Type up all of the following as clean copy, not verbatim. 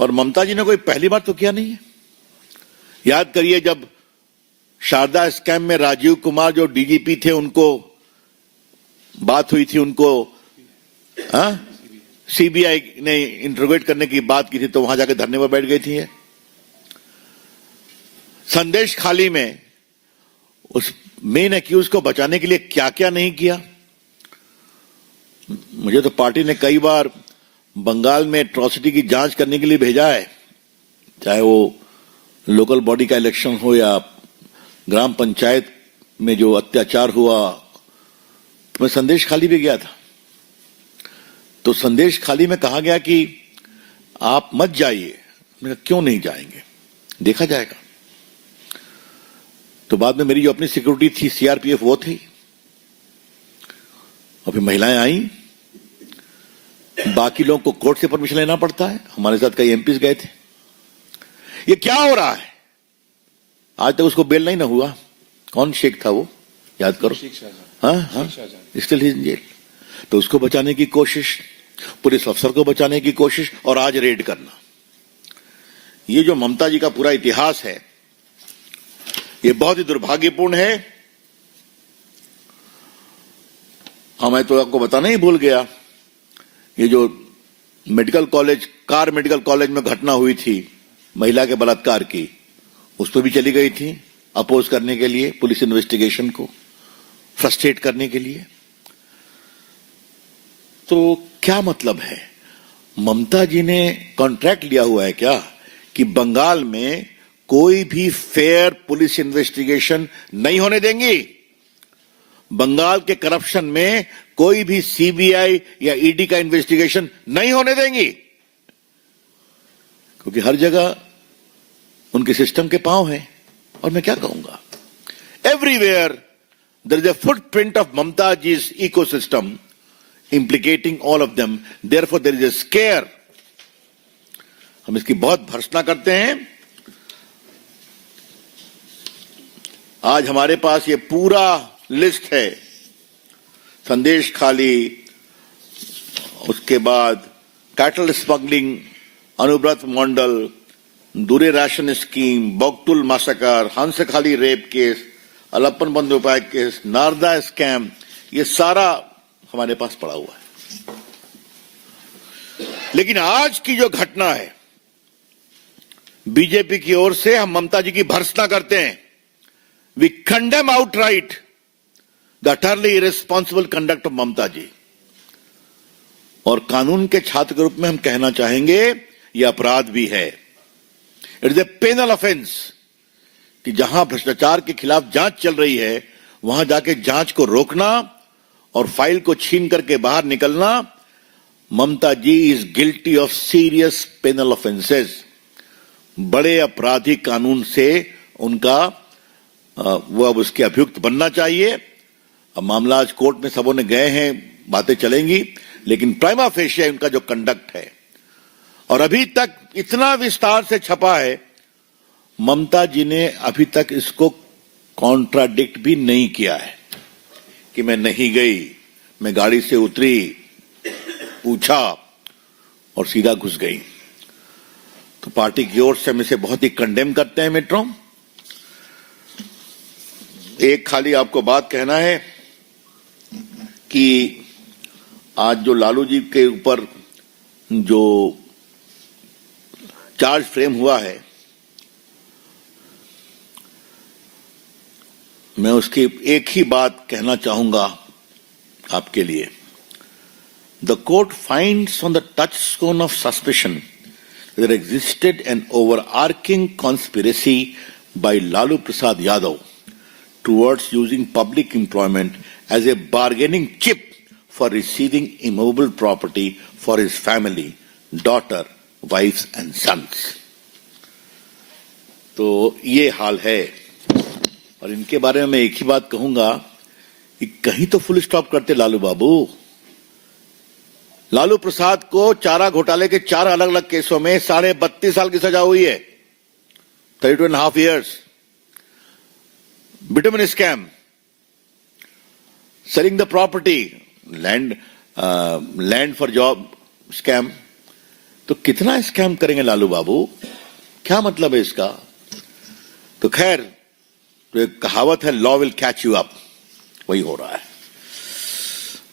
और ममता जी ने कोई पहली बार तो किया नहीं है। याद करिए, जब शारदा स्कैम में राजीव कुमार जो डीजीपी थे, उनको बात हुई थी, उनको सीबीआई ने इंटरोगेट करने की बात की थी, तो वहां जाकर धरने पर बैठ गई थी। संदेश खाली में उस मेन एक्यूज को बचाने के लिए क्या क्या नहीं किया। मुझे तो पार्टी ने कई बार बंगाल में एट्रॉसिटी की जांच करने के लिए भेजा है, चाहे वो लोकल बॉडी का इलेक्शन हो या ग्राम पंचायत में जो अत्याचार हुआ। मैं संदेश खाली भी गया था, तो संदेश खाली में कहा गया कि आप मत जाइए। मैंने कहा क्यों नहीं जाएंगे, देखा जाएगा। तो बाद में मेरी जो अपनी सिक्योरिटी थी, सीआरपीएफ, वो थी, और फिर महिलाएं आई। बाकी लोगों को कोर्ट से परमिशन लेना पड़ता है, हमारे साथ कई एमपीज गए थे। ये क्या हो रहा है? आज तक उसको बेल नहीं ना हुआ। कौन शेख था वो, याद करो। हाँ, स्टिल ही इन जेल। तो उसको बचाने की कोशिश, पुलिस अफसर को बचाने की कोशिश, और आज रेड करना। ये जो ममता जी का पूरा इतिहास है, ये बहुत ही दुर्भाग्यपूर्ण है। मैं तो आपको बताना ही भूल गया, ये जो medical college, car medical college में घटना हुई थी महिला के बलात्कार की, उस पर भी चली गई थी अपोज करने के लिए, पुलिस इन्वेस्टिगेशन को फ्रस्ट्रेट करने के लिए। तो क्या मतलब है? ममता जी ने कॉन्ट्रैक्ट लिया हुआ है क्या कि बंगाल में कोई भी फेयर पुलिस इन्वेस्टिगेशन नहीं होने देंगी? बंगाल के करप्शन में कोई भी सीबीआई या ईडी का इन्वेस्टिगेशन नहीं होने देंगी, क्योंकि हर जगह उनके सिस्टम के पांव हैं। और मैं क्या कहूंगा, everywhere there is a footprint of Mamata जी's ecosystem implicating all of them, therefore there is a scare। हम इसकी बहुत भर्त्सना करते हैं। आज हमारे पास ये पूरा लिस्ट है, संदेश खाली, उसके बाद cattle smuggling, Anubrata Mandal, Duare ration scheme, Bogtui massacre, Hanskhali rape case, Alapan Bandyopadhyay case, Narada scam, ये सारा हमारे पास पड़ा हुआ है। लेकिन आज की जो घटना है, बीजेपी की ओर से हम ममता जी की भर्त्सना करते हैं। We condemn outright the utterly irresponsible conduct of Mamata ji. और कानून के छात्र के रूप में हम कहना चाहेंगे, यह अपराध भी है। It is a penal offence कि जहां भ्रष्टाचार के खिलाफ जांच चल रही है, वहां जाके जांच को रोकना और फाइल को छीन करके बाहर निकलना। Mamata ji is guilty of serious penal offences. बड़े आपराधिक कानून से उनका वो अब उसके अभियुक्त बनना चाहिए। अब मामला आज कोर्ट में सबों ने गए हैं, बातें चलेंगी, लेकिन प्राइमा फेशिया उनका जो कंडक्ट है, और अभी तक इतना विस्तार से छपा है, ममता जी ने अभी तक इसको कॉन्ट्राडिक्ट भी नहीं किया है कि मैं नहीं गई, मैं गाड़ी से उतरी, पूछा और सीधा घुस गई। तो पार्टी की ओर से हम इसे बहुत ही कंडेम करते हैं मित्रों। एक खाली आपको बात कहना है कि आज जो लालू जी के ऊपर जो चार्ज फ्रेम हुआ है, मैं उसकी एक ही बात कहना चाहूंगा आपके लिए। The court finds on the touchstone of suspicion there existed an overarching conspiracy by Lalu Prasad Yadav towards using public employment as a bargaining chip for receiving immovable property for his family, daughter, wives and sons। तो ये हाल है। और इनके बारे में मैं एक ही बात कहूंगा कि कहीं तो फुल स्टॉप करते लालू बाबू। लालू प्रसाद को चारा घोटाले के 4 अलग अलग केसों में 32.5 साल की सजा हुई है, 32.5 years। Bitumen scam, selling the property, land for job scam, तो कितना स्कैम करेंगे लालू बाबू, क्या मतलब है इसका? तो खैर, तो एक कहावत है, law will catch you up, वही हो रहा है.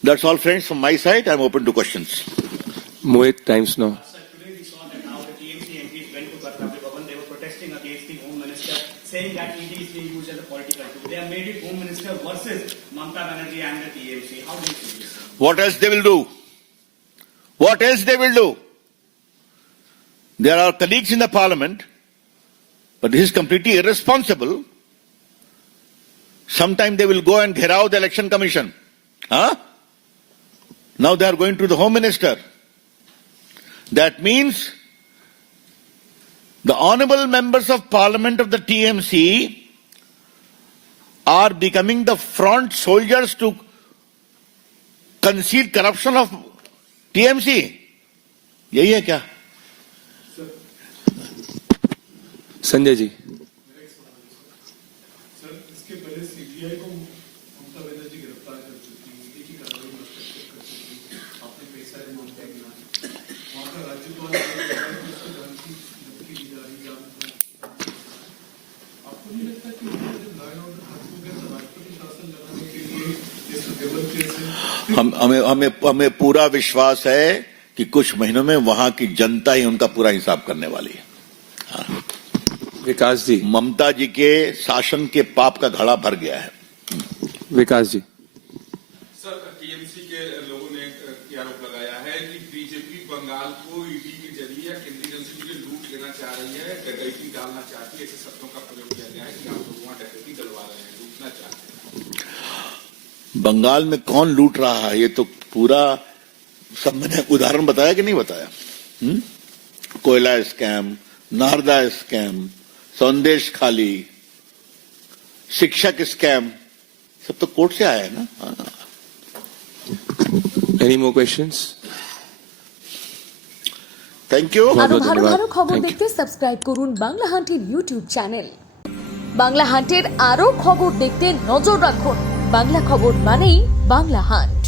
That's all friends from my side. I am open two questions. Mohit, Times Now. Today we saw that now the TMC MPs went to Karnataka Bhavan. They were protesting against the Home Minister, saying that ED is being used as a political tool. They have made it Home Minister versus Mamata Banerjee and the TMC. How do you see this? What else they will do? What else they will do? There are colleagues in the parliament, but this is completely irresponsible. Sometime they will go and gherao the election commission. Huh? Now they are going to the Home Minister. That means the honorable members of parliament of the TMC are becoming the front soldiers to conceal corruption of TMC. यही है क्या? Sanjay ji. Sir, इसके पहले CBI को ममता बनर्जी गिरफ्तार कर चुकी है, ईडी की कार्रवाई में हस्तक्षेप कर चुकी है, आपने कई सारे मामले गिनाए. वहाँ का राज्यपाल को उसको जान की धमकी दी जा रही है. आपको नहीं लगता कि जब लॉ एंड ऑर्डर खत्म हो गया तो राष्ट्रपति शासन लगाने के लिए ये सुटेबल केस है? हमें पूरा विश्वास है कि कुछ महीनों में वहां की जनता ही उनका पूरा हिसाब करने वाली है. विकास जी. ममता जी के शासन के पाप का घड़ा भर गया है. विकास जी. सर, टीएमसी के लोगों ने आरोप लगाया है कि बीजेपी बंगाल को ईडी के जरिए या केंद्रीय एजेंसी के लिए लूट लेना चाह रही है, डकैती डालना चाहती है. ऐसे शब्दों का प्रयोग किया गया है कि आप लोग वहां डकैती डलवा रहे हैं, लूटना चाहते हैं. बंगाल में कौन लूट रहा है, ये तो पूरा सब मैंने उदाहरण बताया कि नहीं बताया? कोयला स्कैम, नारदा स्कैम, संदेश खाली, शिक्षक स्कैम, सब तो कोर्ट से आया है ना. Any more questions? Thank you. আরো ভালো ধন্যবাদ। ভালো খবর Thank you. দেখতে সাবস্ক্রাইব করুন বাংলা হান্টের ইউটিউব চ্যানেল। বাংলা হান্টের আরো খবর দেখতে নজর রাখুন। বাংলা খবর মানেই বাংলা হান্ট।